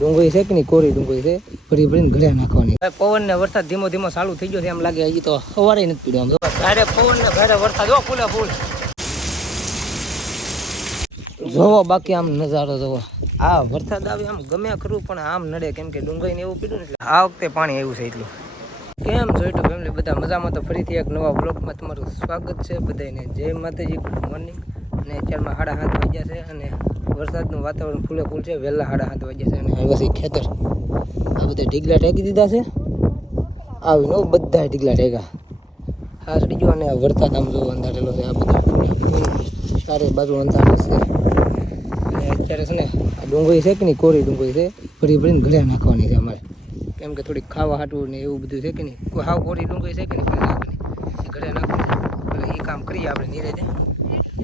ડુંગળી છે કે નહીં, કોરી ડુંગળી છે, ભરી ભરીને ઘરે નાખવાની. પવન ને વરસાદ ધીમો ધીમો ચાલુ થઈ ગયો છે એમ લાગે. હજી તો સવારે નથી પીડ્યો. આમ ભારે પવન ને ભારે વરસાદ ફૂલે ફૂલ જોવો. બાકી આમ નજારો જોવો. આ વરસાદ આવે આમ ગમે ખરું, પણ આમ નડે કેમ કે ડુંગળી ને એવું પીડ્યું ને એટલે આ વખતે પાણી આવ્યું છે એટલું. કેમ છો યુટ્યુબ ફેમિલી બધા મજામાં? તો ફરીથી એક નવા બ્લોગમાં તમારું સ્વાગત છે બધાને. જય માતાજી, ગુડ મોર્નિંગ. અને અત્યારમાં 7:30 વાગ્યા છે અને વરસાદનું વાતાવરણ ફૂલે ફૂલ છે. વહેલા 7:30 વાગ્યા છે અને આવ્યા છે ખેતર. આ બધા ઢીગલા ટેકી દીધા છે. આવીને બધા ઢીગલા ટેકા હા ચડી ગયો. અને વરસાદ આમ જો અંધારેલો છે. આ બધા ચારે બાજુ અંધારે છે. અને અત્યારે છે ને આ ડુંગળી છે કે નહીં, કોરી ડુંગળી છે, ભરી ભરીને ઘરે નાખવાની છે અમારે. કેમ કે થોડીક ખાવા હાટવું ને એવું બધું છે કે નહીં. કોઈ હાવ કોરી ડુંગળી છે કે નહીં, નાખવાની ઘરે નાખવાની. એટલે એ કામ કરીએ આપણે નીરજે.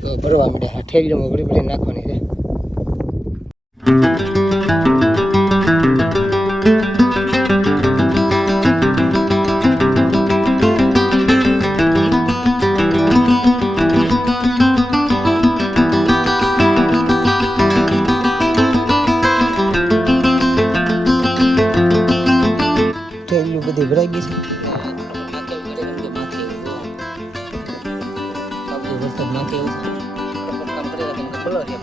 તો ભરવા માંડે. આ ઠેલીઓમાં ભરી ભરીને નાખવાની છે. ઠેલીઓ બધી ભરાઈ ગઈ છે. વરસાદ નાખે એવું કામ કરે ખોલો છે.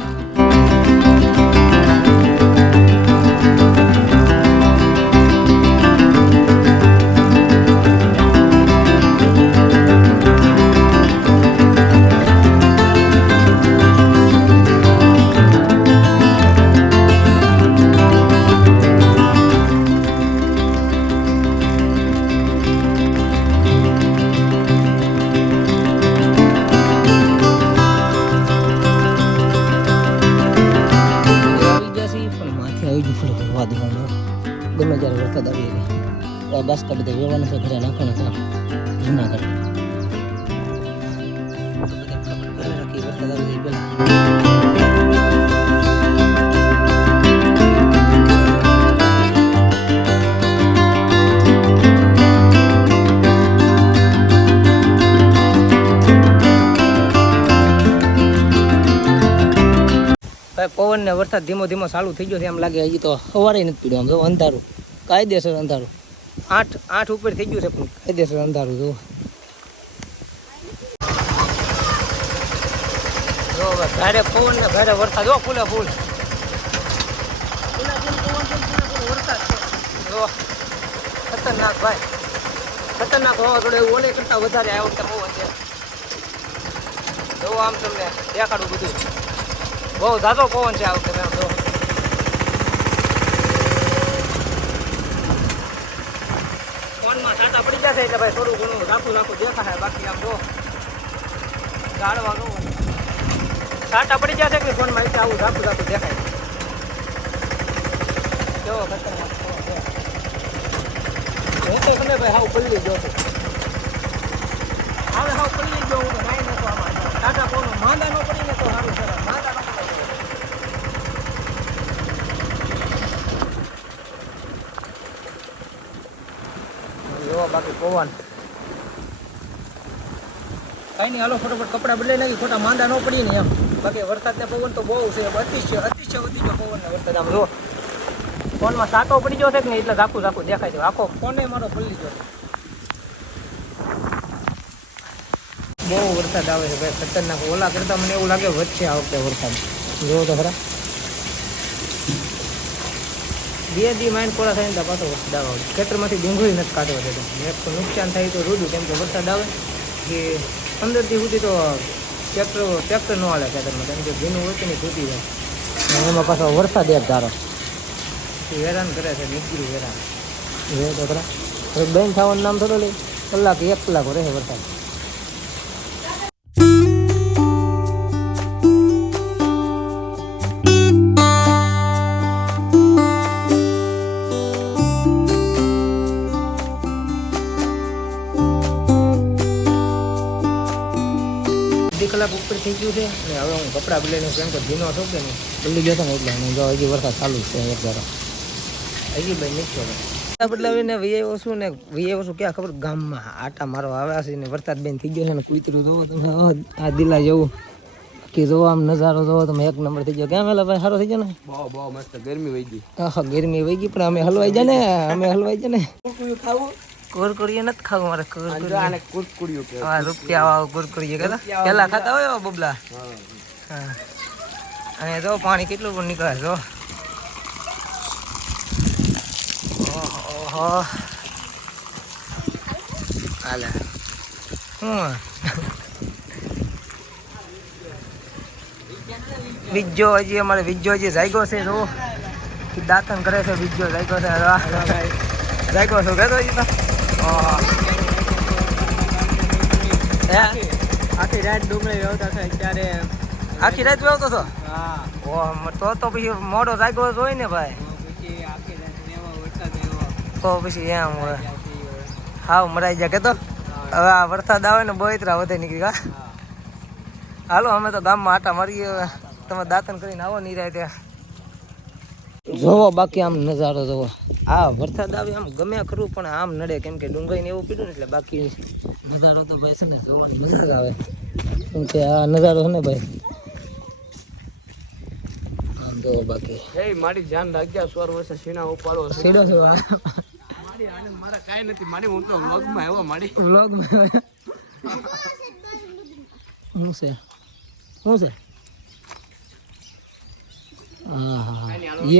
ગમે ત્યારે વરસાદ આવી જાય બાસકા બધા વેવાના છે, ઘરે નાખવાના છે. જૂનાગઢ ઘરે રાખી વરસાદ આવી જાય પહેલા. પવન ને વરસાદ ધીમો ધીમો ચાલુ થઈ ગયો છે એમ લાગે. હજી તો સવારે નથી પીડ્યો. આમ જો અંધારું, કાયદેસર અંધારું. 8 ઉપર થઈ ગયું છે પણ કાયદેસર અંધારું. જો ભારે પવન ને ભારે વરસાદ ફૂલે ફૂલ વરસાદ જો ખતરનાક ભાઈ, ખતરનાક વાવાઝોડું એવું ઓલે કરતા વધારે આ વખતે પવન છે. જો આમ તમને દેખાડું બધું. બહુ ઝાઝો પવન છે આ વખતે. આમ જો ફોનમાં સાટા પડી જશે એટલે ભાઈ થોડું ઘણું રાખું દેખાય. બાકી આમ જો ઝાડવા ગયું સાટા પડી જશે કે ફોનમાં એટલે આવું રાખું દેખાય. જો ખતરનાક હું તો તમે ભાઈ હાવ પલ્લી ગયો છું. હવે હાવ પલ્લી ગયો હું નાઈ નતો. આમાં ટાટા પવન માંદા ન પડી ને તો સારું સરસ. માંદા ન બાકી પવન કઈ નહીં. હાલો ફટોફટ કપડા બદલાઈ નાખી, ખોટા માંદા ન પડીએ ને એમ. બાકી વરસાદ ને પવન તો બહુ છે. અતિશય વધી ગયો પવન ને વરસાદ. આમ જો ફોનમાં સાટો પડી ગયો છે કે નહીં એટલે રાખું દેખાય છે. આખો ફોને મારો પલ્લી ગયો. બહુ વરસાદ આવે છે ભાઈ, ખતરનાક. ઓલા કરતા મને એવું લાગે વચ્ચે આ વખતે વરસાદ. જોવો તો ખરા 2 દી માઇન કોરા થાય ને પાછો વરસાદ આવે. ખેતરમાંથી ડુંગળી નથી કાઢવા દેતો. એક તો નુકસાન થાય તો રૂડું, કેમ કે વરસાદ આવે કે 15 દી સુધી તો ટ્રેક્ટર ન હાલે ખેતરમાં, કેમ કે ભીનું હોય તો નહીં તૂટી જાય. એમાં પાછો વરસાદ એક ધારો હેરાન કરે છે. નીકળી હેરાન જો તો ખરા. બેન થવાનું નામ થોડો લે. કલાક 1 કલાક રહે વરસાદ. કલાક ઉપર થઈ ગયું છે ને હવે હું કપડાં બદલાઈને કેમ કે ભીનો હતો કે નહીં બદલી ગયો હતો ને એટલે હું જો હજી વરસાદ ચાલુ છે. એક ધારો હજી ભાઈ નીકળ્યો કપડાં બદલાવીને વૈયાવો છું ને વૈયાવો છું ક્યાં ખબર ગામમાં આટા મારો આવ્યા છે ને વરસાદ બેન થઈ ગયો છે ને કૂતરું જોવો તમે. આ દિલા જેવું બાકી જો આમ નજારો જોવો તમે એક નંબર થઈ ગયો. કેમ એલા ભાઈ સારો થઈ ગયો ને? બહુ મસ્ત ગરમી વહી ગઈ. હા ગરમી વહી ગઈ પણ અમે હલવાઈ જાય ને કુરકુરિયું ખાવું? કુરકુરિયું નથી ખાવું મારે. કુરકુરિયું કે રૂપિયા કુરકુરિયું કે પેલા ખાતા હોય બબલા. હા અને જો પાણી કેટલું પણ નીકળે જો. ઓહો હાલે હું બીજો હજી અમારે બીજો હજી જાગ્યો છે જો દાંતન કરે છે. બીજો જાગ્યો છે જાગ્યો છો કહેતો હજી તો આખી રાત ડુંગળી વ્યવતા થાય ત્યારે આખી રાત આવતો હતો. હા ઓહ તો પછી મોડો જાગ્યો હોય ને ભાઈ. પછી આખી રાત એવો વરસાદ એવો તો પછી એમ હોય હાવ મરાઈ જાય કેતો. હવે આ વરસાદ આવે ને બોયતરા વધે નીકળી ગા. હાલો અમે તો ગામમાં આટા મારીએ. હવે તમે દાંતન કરીને આવો નહીં ત્યાં જોવો. બાકી આમ નજારો જોવો. આ વરસાદ આવે આમ ગમે ખરું પણ આમ નડે કેમ કે ડુંગળીને એવું પીડું ને એટલે બાકી નજારો તો ભાઈ છે ને જોવાની મજા જ આવે. કેમ કે આ નજારો છે ને ભાઈ આમ જોવો. બાકી મારી જાન લાગ્યા 100 વર્ષે સીણા ઉપાડો સીડો છો મારી આનંદ મારા કાંઈ નથી મારી. હું તો વ્લોગમાં આવ્યો મારી વ્લોગમાં શું છે શું છે? હા હા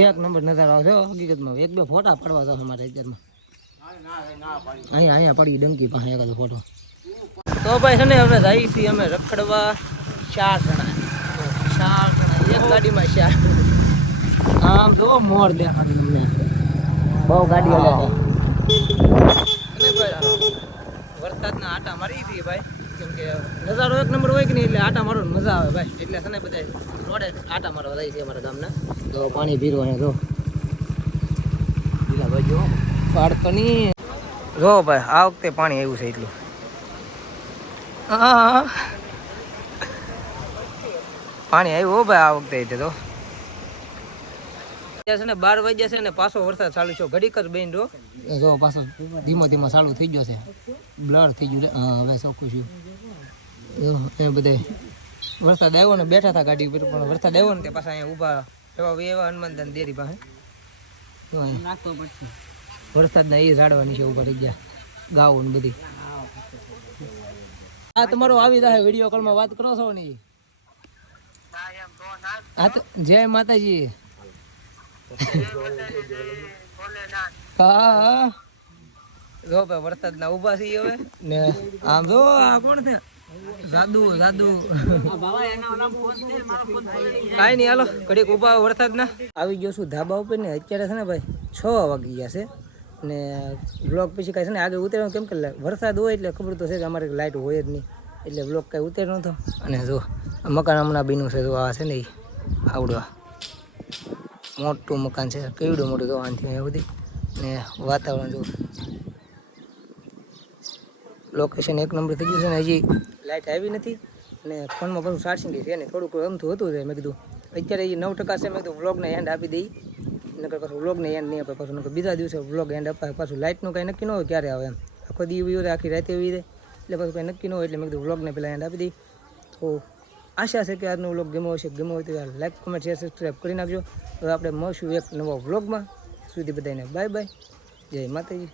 એક નંબર નજારો આવે છે હકીકતમાં. એક બે ફોટા પાડવા જાવ અમારે અત્યારમાં. અહીંયા પડી ડંકી પાસે એકાદો ફોટો. તો ભાઈ છે ને હવે જઈએ છીએ અમે રખડવા 4 જણા એક ગાડીમાં 4. આમ તો મોર દેખાડે તમને બહુ ગાડી હલે છે. વરસાદના આટા મારી હતી ભાઈ કેમ કે નજારો એક નંબર હોય કે નહીં એટલે આટા મારવાની મજા આવે ભાઈ. એટલે છે ને બધા રોડે આટા મારવા જાય છે અમારા ગામના. તો પાણી ભીરો ને જો બીલા ભાઈ જો બાળકોની જો ભાઈ આ વખતે પાણી આવ્યું છે એટલું. હા પાણી આવ્યું હો ભાઈ આ વખતે તો. છે ને 12 વાગ્યા છે ને પાછો વરસાદ ચાલુ છે. ઘડીક જ બેન જો પાછો ધીમો ચાલુ થઈ ગયો છે. બ્લર થઈ ગયું. હા હવે ચોખ્ખું છું. એ બધે વરસાદ આવ્યો ને બેઠા હતા ગાડી ઉપર પણ વરસાદ આવ્યો ને તે પાછા અહીંયા ઊભા એવા હનુમાનદાન ડેરી પાસે વરસાદના એ ઝાડવાની છે ઊભા થઈ ગયા ગાવો ને બધી. હા તમારો આવી જાય વિડીયો કોલમાં વાત કરો છો ને. હા તો જય માતાજી. હા જો ભાઈ વરસાદ ના ઉભા છીએ હવે ને આમ જો આ કોણ છે જાદુ કાંઈ નહીં હાલો ઘડીક ઉભા વરસાદ ના આવી ગયો છું ધાબા ઉપર ને. અત્યારે છે ને ભાઈ 6 વાગી ગયા છે ને બ્લોગ પછી કાંઈ છે ને આગળ ઉતરવાનું કેમ કે વરસાદ હોય એટલે ખબર તો છે કે અમારે લાઇટ હોય જ નહીં એટલે બ્લોગ કાંઈ ઉતર નતો. અને જો મકાન હમણાં બીનું છે જો આ છે ને આવડવા મોટું મકાન છે. કેવડું મોટું જોવાથી એ બધી ને વાતાવરણ જો લોકેશન એક નંબર થઈ ગયું છે ને. હજી લાઇટ આવી નથી અને ફોનમાં પાછું ચાર્જિંગ છે ને થોડુંક અમથું હતું છે. મેં કીધું અત્યારે એ 9% છે. મેં કીધું વ્લોગને એન્ડ આપી દઈ નકર પાછું વ્લોગને એન્ડ નહીં આપે પાછું નકર બીજા દિવસે વ્લોગ એન્ડ અપાય. પાછું લાઇટનું કાંઈ નક્કી ન હોય ક્યારે આવે એમ. આખો દી એવી હોય આખી રાતે એવી રહે એટલે પાછું કાંઈ નક્કી ન હોય એટલે મેં કીધું વ્લોગને પહેલાં એન્ડ આપી દઈ. તો આશા છે કે આજનો વ્લોગ ગમ્યો હશે. ગમ્યો હોય તો યાર લાઈક કોમેન્ટ શેર સબસ્ક્રાઈબ કરી નાખજો. હવે આપણે મળશું એક નવા વ્લોગમાં. સુધી બધાને બાય બાય. જય માતાજી.